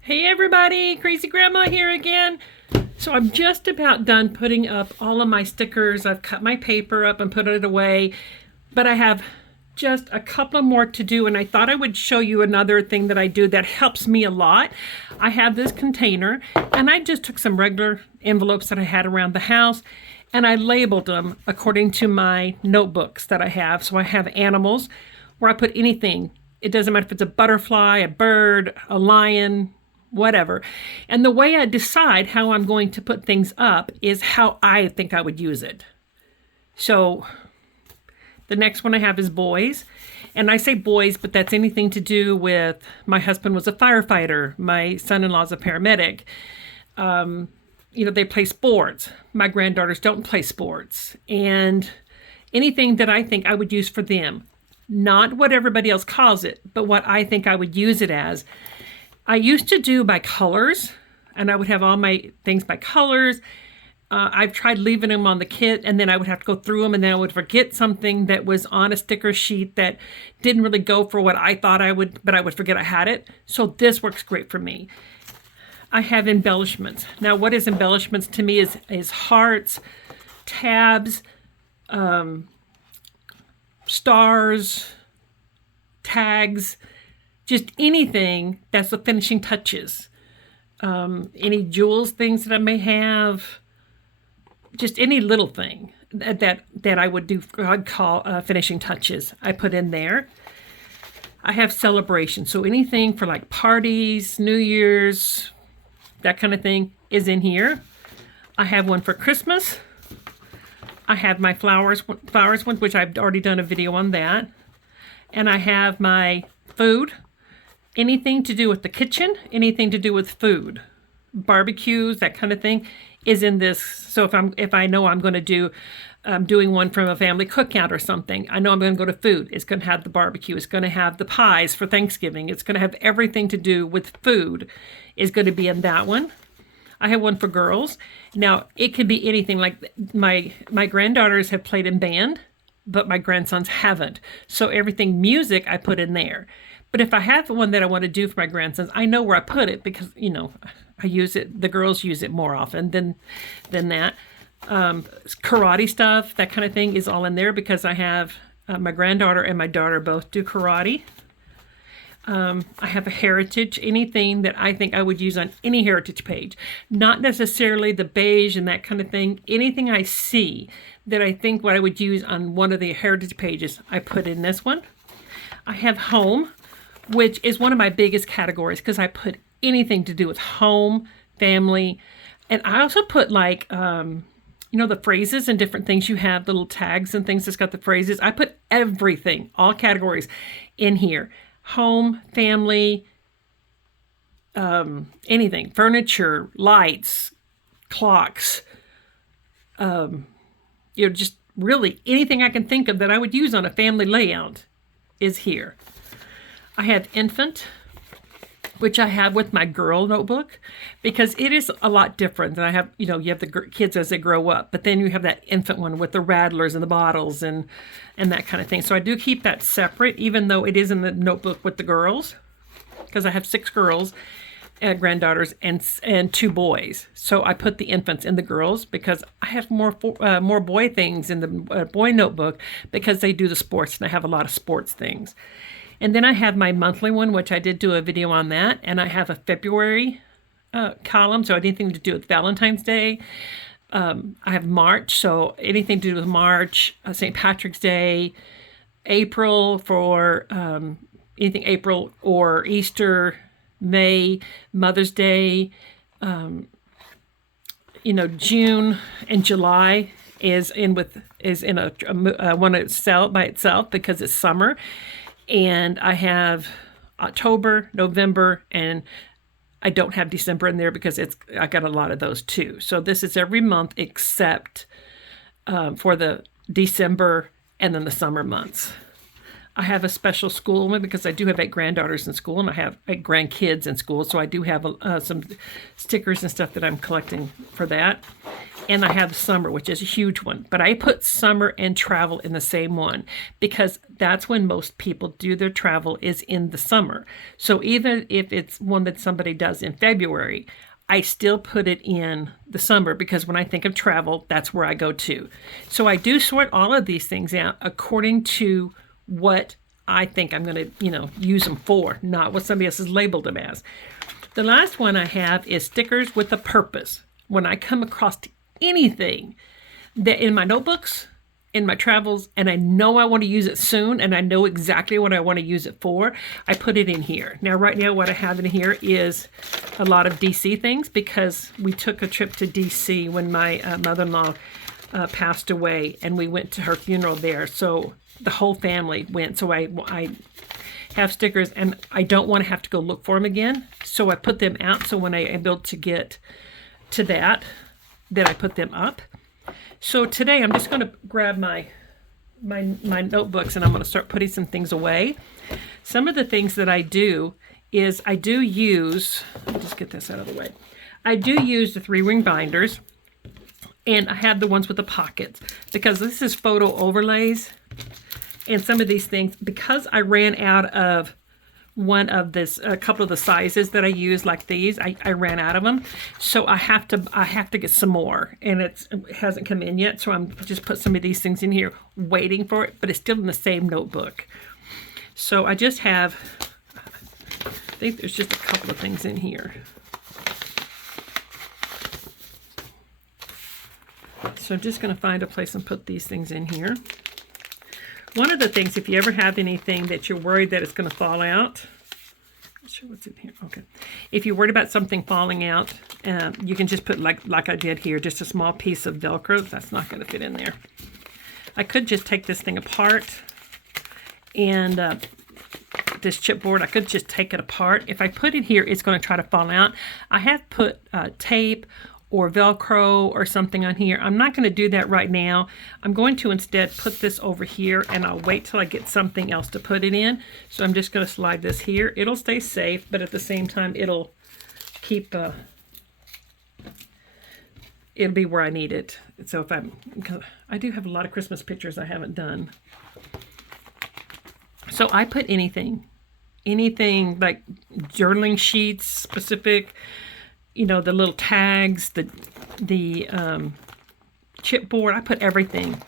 Hey everybody, Crazy Grandma here again. So I'm just about done putting up all of my stickers. I've cut my paper up and put it away, but I have just a couple more to do, and I thought I would show you another thing that I do that helps me a lot. I have this container, and I just took some regular envelopes that I had around the house, and I labeled them according to my notebooks that I have. So I have animals where I put anything. It doesn't matter if it's a butterfly, a bird, a lion, whatever. And the way I decide how I'm going to put things up is how I think I would use it. So the next one I have is boys. And I say boys, but that's anything to do with my husband was a firefighter. My son-in-law's a paramedic. They play sports. My granddaughters don't play sports. And anything that I think I would use for them. Not what everybody else calls it, but what I think I would use it as. I used to do by colors, and I would have all my things by colors. I've tried leaving them on the kit, and then I would have to go through them, and then I would forget something that was on a sticker sheet that didn't really go for what I thought I would, but I would forget I had it. So this works great for me. I have embellishments. Now, what is embellishments to me is hearts, tabs, stars, tags, just anything that's the finishing touches. Any jewels, things that I may have, just any little thing that I would do, I'd call finishing touches, I put in there. I have celebrations, so anything for like parties, New Year's, that kind of thing is in here. I have one for Christmas. I have my flowers one, which I've already done a video on that. And I have my food, anything to do with the kitchen, anything to do with food, barbecues, that kind of thing is in this. So if I know I'm going to do doing one from a family cookout or something, I know I'm going to go to food. It's going to have the barbecue. It's going to have the pies for Thanksgiving. It's going to have everything to do with food is going to be in that one. I have one for girls. Now, it could be anything. Like my granddaughters have played in band, but my grandsons haven't. So everything music I put in there. But if I have one that I want to do for my grandsons, I know where I put it because, I use it. The girls use it more often than that. Karate stuff, that kind of thing is all in there because I have my granddaughter and my daughter both do karate. I have a heritage, anything that I think I would use on any heritage page. Not necessarily the beige and that kind of thing. Anything I see that I think what I would use on one of the heritage pages, I put in this one. I have home, which is one of my biggest categories because I put anything to do with home, family, and I also put like, the phrases and different things you have, the little tags and things that's got the phrases. I put everything, all categories in here. Home, family, anything, furniture, lights, clocks, just really anything I can think of that I would use on a family layout is here. I have infant, which I have with my girl notebook because it is a lot different than I have, you have the kids as they grow up, but then you have that infant one with the rattlers and the bottles and that kind of thing. So I do keep that separate, even though it is in the notebook with the girls, because I have 6 girls, granddaughters, and 2 boys. So I put the infants in the girls because I have more boy things in the boy notebook because they do the sports and I have a lot of sports things. And then I have my monthly one, which I did do a video on that. And I have a February column, so anything to do with Valentine's Day. I have March, so anything to do with March, St. Patrick's Day, April for anything April or Easter, May, Mother's Day, June and July is in a one itself by itself because it's summer. And I have October, November, and I don't have December in there because I got a lot of those too. So this is every month except for the December and then the summer months. I have a special school one because I do have 8 granddaughters in school and I have 8 grandkids in school. So I do have some stickers and stuff that I'm collecting for that. And I have summer, which is a huge one. But I put summer and travel in the same one because that's when most people do their travel is in the summer. So even if it's one that somebody does in February, I still put it in the summer because when I think of travel, that's where I go to. So I do sort all of these things out according to what I think I'm going to, use them for, not what somebody else has labeled them as. The last one I have is stickers with a purpose. When I come across anything that in my notebooks, in my travels, and I know I want to use it soon, and I know exactly what I want to use it for, I put it in here. Now, right now, what I have in here is a lot of DC things because we took a trip to DC when my mother-in-law passed away, and we went to her funeral there. So the whole family went. So I have stickers, and I don't want to have to go look for them again. So I put them out. So when I am able to get to that, then I put them up. So today I'm just going to grab my notebooks and I'm going to start putting some things away. Some of the things that I do is I do use, let me just get this out of the way. I do use the 3-ring binders, and I have the ones with the pockets because this is photo overlays, and some of these things, because I ran out of a couple of the sizes that I use, like these, I ran out of them. So I have to get some more, and it hasn't come in yet. So I'm just put some of these things in here waiting for it, but it's still in the same notebook. So I just have, I think there's just a couple of things in here. So I'm just going to find a place and put these things in here. One of the things, if you ever have anything that you're worried that it's going to fall out, not sure what's in here. Okay. If you're worried about something falling out, you can just put, like I did here, just a small piece of Velcro. That's not going to fit in there. I could just take this thing apart, and this chipboard, I could just take it apart. If I put it here, it's going to try to fall out. I have put tape or Velcro or something on here. I'm not going to do that right now. I'm going to instead put this over here, and I'll wait till I get something else to put it in. So I'm just going to slide this here. It'll stay safe, but at the same time, it'll keep, it'll be where I need it. So if I do have a lot of Christmas pictures I haven't done. So I put anything like journaling sheets, specific, the little tags, the chipboard. I put everything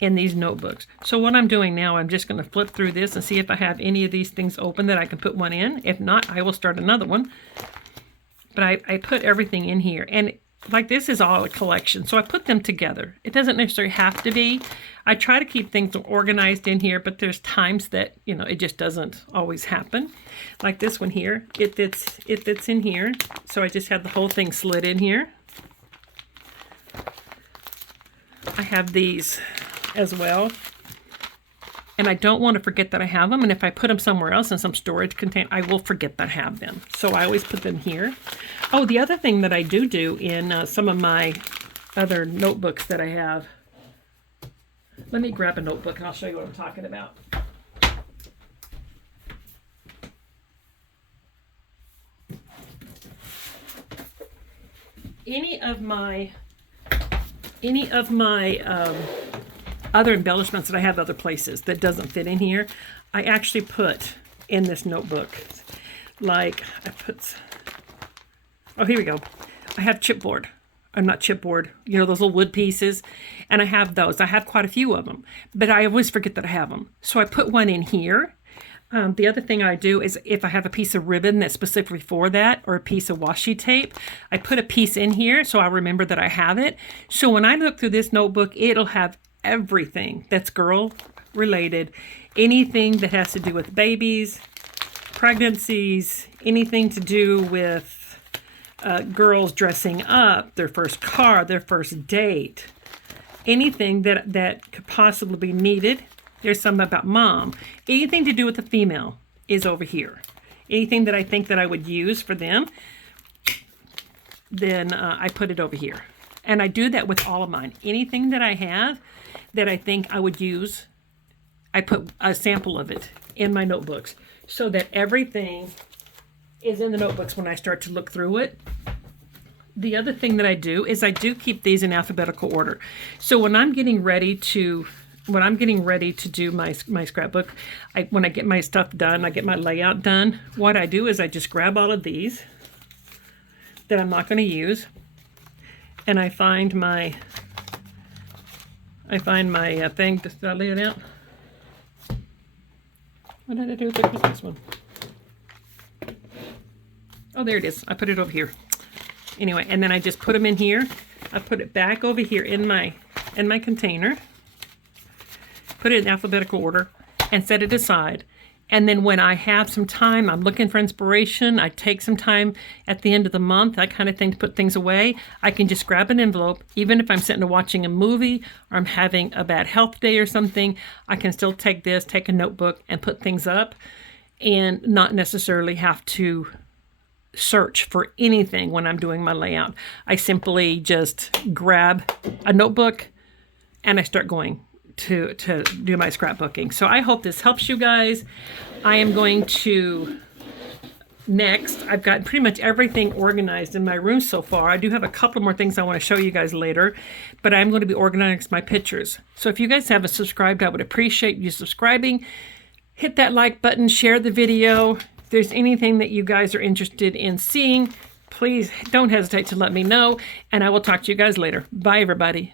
in these notebooks. So what I'm doing now, I'm just going to flip through this and see if I have any of these things open that I can put one in. If not, I will start another one. But I put everything in here. And like this is all a collection, so I put them together. It doesn't necessarily have to be. I try to keep things organized in here, but there's times that, it just doesn't always happen. Like this one here, it fits in here. So I just have the whole thing slid in here. I have these as well. And I don't want to forget that I have them. And if I put them somewhere else in some storage container, I will forget that I have them. So I always put them here. Oh, the other thing that I do in some of my other notebooks that I have. Let me grab a notebook and I'll show you what I'm talking about. Any of my other embellishments that I have other places that doesn't fit in here, I actually put in this notebook. Like I put, oh, here we go. I have chipboard. I'm not chipboard, those little wood pieces. And I have those. I have quite a few of them, but I always forget that I have them. So I put one in here. The other thing I do is if I have a piece of ribbon that's specifically for that, or a piece of washi tape, I put a piece in here so I remember that I have it. So when I look through this notebook, it'll have everything that's girl related, anything that has to do with babies, pregnancies, anything to do with girls dressing up, their first car, their first date, anything that could possibly be needed. There's some about mom. Anything to do with the female is over here. Anything that I think that I would use for them, then I put it over here. And I do that with all of mine. Anything that I have that I think I would use, I put a sample of it in my notebooks so that everything is in the notebooks when I start to look through it. The other thing that I do is I do keep these in alphabetical order. So when I'm getting ready to do my scrapbook, when I get my stuff done, I get my layout done, what I do is I just grab all of these that I'm not going to use, and I find my thing. Did I lay it out? What did I do with the Christmas one? Oh, there it is. I put it over here. Anyway, and then I just put them in here. I put it back over here in my container. Put it in alphabetical order and set it aside. And then when I have some time, I'm looking for inspiration, I take some time at the end of the month, that kind of thing, to put things away. I can just grab an envelope, even if I'm sitting and watching a movie or I'm having a bad health day or something, I can still take a notebook and put things up and not necessarily have to search for anything when I'm doing my layout. I simply just grab a notebook and I start going to do my scrapbooking. So I hope this helps you guys. I am going to next, I've got pretty much everything organized in my room so far. I do have a couple more things I want to show you guys later, but I'm going to be organizing my pictures. So if you guys haven't subscribed, I would appreciate you subscribing. Hit that like button, share the video. If there's anything that you guys are interested in seeing, please don't hesitate to let me know, and I will talk to you guys later. Bye, everybody.